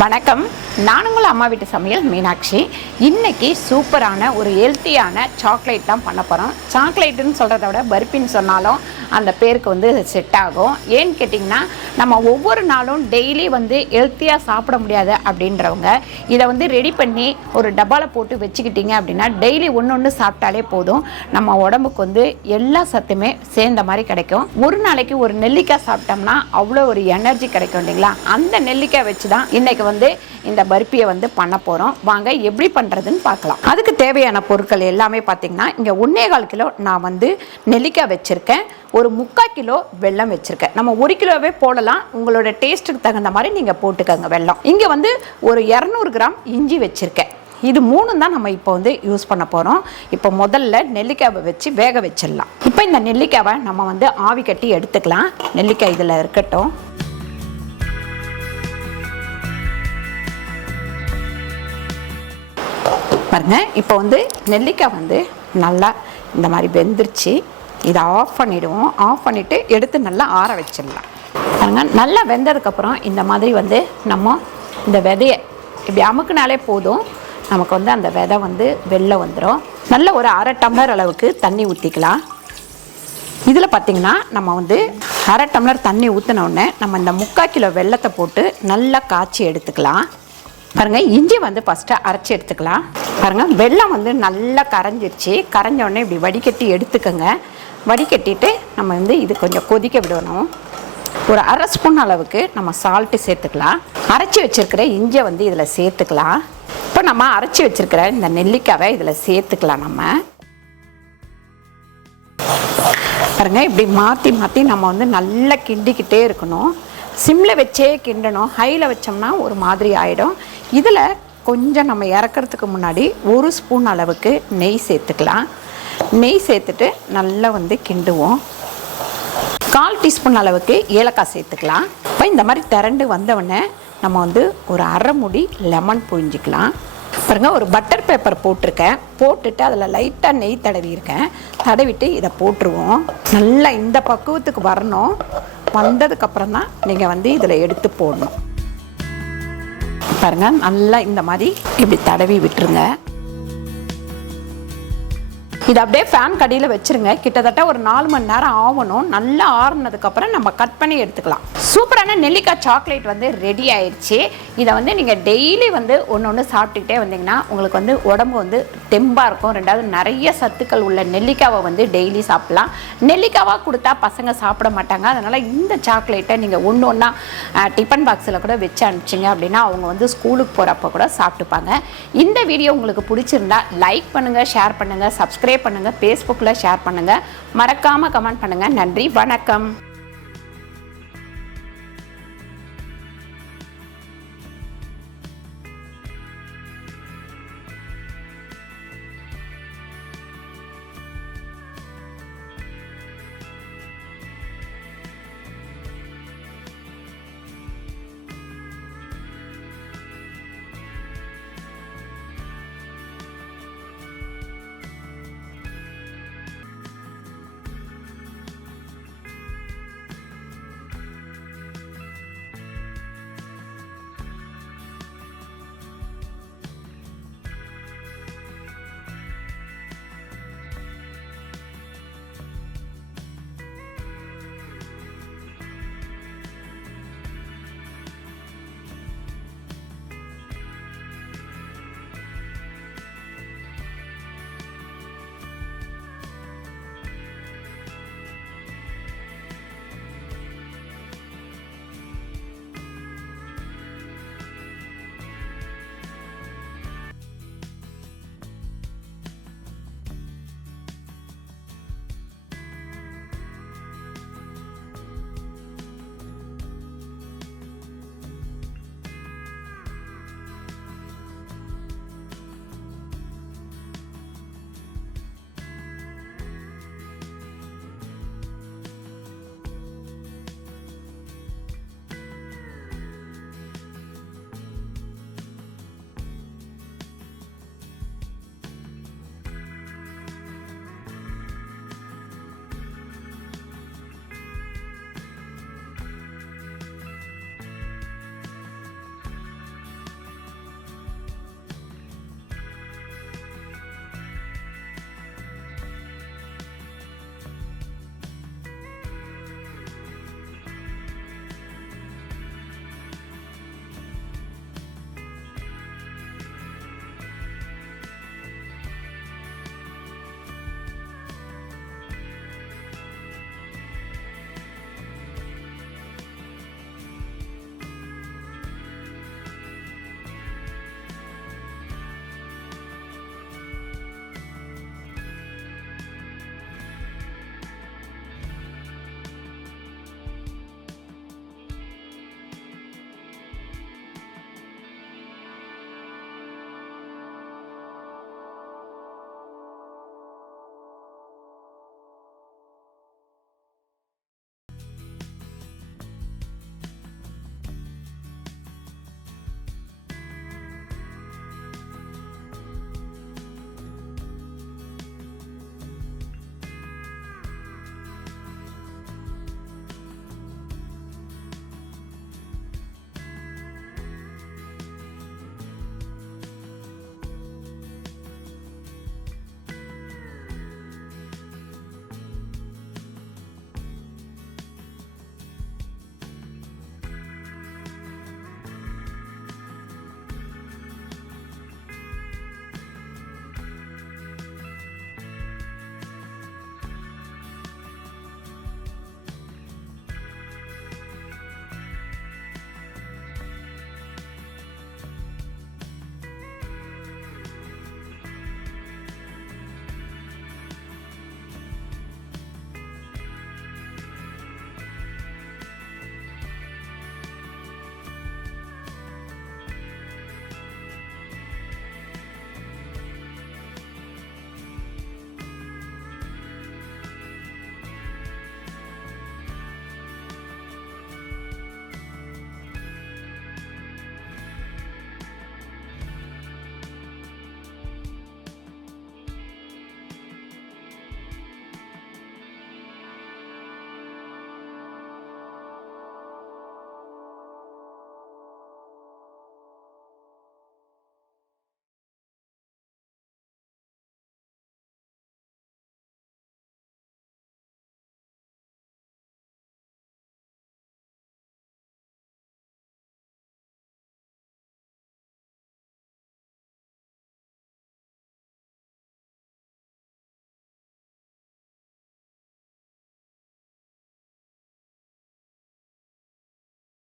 வணக்கம். நான் உங்கள் அம்மா வீட்டு சமையல் மீனாட்சி. இன்னைக்கு சூப்பரான ஒரு ஹெல்த்தியான சாக்லேட் தான் பண்ண போகிறோம். சாக்லேட்டுன்னு சொல்கிறத விட பர்பின்னு சொன்னாலும் அந்த பேருக்கு வந்து செட் ஆகும். ஏன்னு கேட்டிங்கன்னா, நம்ம ஒவ்வொரு நாளும் டெய்லி வந்து ஹெல்த்தியாக சாப்பிட முடியாது அப்படின்றவங்க இதை வந்து ரெடி பண்ணி ஒரு டப்பாவில் போட்டு வச்சுக்கிட்டிங்க அப்படின்னா டெய்லி ஒன்று சாப்பிட்டாலே போதும். நம்ம உடம்புக்கு வந்து எல்லா சத்துமே சேர்ந்த மாதிரி கிடைக்கும். ஒரு நாளைக்கு ஒரு நெல்லிக்காய் சாப்பிட்டோம்னா அவ்வளோ ஒரு எனர்ஜி கிடைக்கும் இல்லைங்களா? அந்த நெல்லிக்காய் வச்சு தான் இன்னைக்கு வந்து இந்த பர்பியை வந்து பண்ண போகிறோம். வாங்க எப்படி பண்ணுறதுன்னு பார்க்கலாம். அதுக்கு தேவையான பொருட்கள் எல்லாமே பார்த்தீங்கன்னா, இங்கே 1.25 கிலோ நான் வந்து நெல்லிக்காய் வச்சுருக்கேன். ஒரு 3/4 கிலோ வெல்லம் வச்சுருக்கேன். நம்ம 1 கிலோவே போடலாம், உங்களோட டேஸ்ட்டுக்கு தகுந்த மாதிரி நீங்கள் போட்டுக்கோங்க வெல்லம். இங்கே வந்து ஒரு 200 கிராம் இஞ்சி வச்சுருக்கேன். இது 3 தான் நம்ம இப்போ வந்து யூஸ் பண்ண போகிறோம். இப்போ முதல்ல நெல்லிக்காவை வச்சு வேக வச்சிடலாம். இப்போ இந்த நெல்லிக்காவை நம்ம வந்து ஆவி கட்டி எடுத்துக்கலாம். நெல்லிக்காய் இதில் இருக்கட்டும். பாருங்க, இப்போ வந்து நெல்லிக்காய் வந்து நல்லா இந்த மாதிரி வெந்துருச்சு. இதை ஆஃப் பண்ணிவிடுவோம். ஆஃப் பண்ணிவிட்டு எடுத்து நல்லா ஆற வச்சிடலாம். பாருங்க, நல்லா வெந்ததுக்கப்புறம் இந்த மாதிரி வந்து நம்ம இந்த விதையை இப்படி அமுக்குனாலே போதும், நமக்கு வந்து அந்த விதை வந்து வெளில வந்துடும். நல்ல ஒரு 1/2 டம்ளர் அளவுக்கு தண்ணி ஊற்றிக்கலாம். இதில் பார்த்திங்கன்னா நம்ம வந்து 1/2 டம்ளர் தண்ணி ஊற்றினோடனே நம்ம இந்த 3/4 கிலோ வெல்லத்தை போட்டு நல்லா காய்ச்சி எடுத்துக்கலாம். பாருங்கள், இஞ்சி வந்து ஃபஸ்ட்டு அரைச்சி எடுத்துக்கலாம். பாருங்கள், வெல்லம் வந்து நல்லா கரைஞ்சிருச்சு. கரைஞ்ச உடனே இப்படி வடிகட்டி எடுத்துக்கோங்க. வடிகட்டிட்டு நம்ம வந்து இது கொஞ்சம் கொதிக்க விடணும். ஒரு 1/2 ஸ்பூன் அளவுக்கு நம்ம சால்ட்டு சேர்த்துக்கலாம். அரைச்சி வச்சுருக்கிற இஞ்சியை வந்து இதில் சேர்த்துக்கலாம். இப்போ நம்ம அரைச்சி வச்சுருக்கிற இந்த நெல்லிக்காவை இதில் சேர்த்துக்கலாம். நம்ம பாருங்கள், இப்படி மாற்றி மாற்றி நம்ம வந்து நல்லா கிண்டிக்கிட்டே இருக்கணும். சிம்மில் வச்சே கிண்டணும். ஹையில் வச்சோம்னா ஒரு மாதிரி ஆகிடும். இதில் கொஞ்சம் நம்ம இறக்கிறதுக்கு முன்னாடி 1 ஸ்பூன் அளவுக்கு நெய் சேர்த்துக்கலாம். நெய் சேர்த்துட்டு நல்லா வந்து கிண்டுவோம். 1/4 டீஸ்பூன் அளவுக்கு ஏலக்காய் சேர்த்துக்கலாம். இப்போ இந்த மாதிரி திரண்டு வந்தவுடனே நம்ம வந்து ஒரு 1/2 மூடி லெமன் புழிஞ்சிக்கலாம். பாருங்கள், ஒரு பட்டர் பேப்பர் போட்டிருக்கேன். போட்டுட்டு அதில் லைட்டாக நெய் தடவியிருக்கேன். தடவிட்டு இதை போட்டுருவோம். நல்லா இந்த பக்குவத்துக்கு வரணும். வந்ததுக்கப்புறம் தான் நீங்கள் வந்து இதில் எடுத்து போடணும். பாருங்கள், நல்லா இந்த மாதிரி இப்படி தடவி விட்டுருங்க. இது அப்படியே ஃபேன் கடியில் வச்சுருங்க. கிட்டத்தட்ட ஒரு 4 மணி நேரம் ஆகணும். நல்லா ஆறுனதுக்கப்புறம் நம்ம கட் பண்ணி எடுத்துக்கலாம். சூப்பரான நெல்லிக்காய் சாக்லேட் வந்து ரெடி ஆயிடுச்சு. இதை வந்து நீங்கள் டெய்லி வந்து ஒன்று சாப்பிட்டுக்கிட்டே வந்தீங்கன்னா உங்களுக்கு வந்து உடம்பு வந்து தெம்பாக இருக்கும். 2வது நிறைய சத்துக்கள் உள்ள நெல்லிக்காவை வந்து டெய்லி சாப்பிட்லாம். நெல்லிக்காவாக கொடுத்தா பசங்க சாப்பிட மாட்டாங்க. அதனால் இந்த சாக்லேட்டை நீங்கள் ஒன்றா டிஃபன் பாக்ஸில் கூட வச்சு அனுப்பிச்சிங்க அப்படின்னா அவங்க வந்து ஸ்கூலுக்கு போகிறப்ப கூட சாப்பிட்டுப்பாங்க. இந்த வீடியோ உங்களுக்கு பிடிச்சிருந்தா லைக் பண்ணுங்கள், ஷேர் பண்ணுங்கள், சப்ஸ்கிரைப் பண்ணுங்கள், ஃபேஸ்புக்கில் ஷேர் பண்ணுங்கள், மறக்காமல் கமெண்ட் பண்ணுங்கள். நன்றி, வணக்கம்.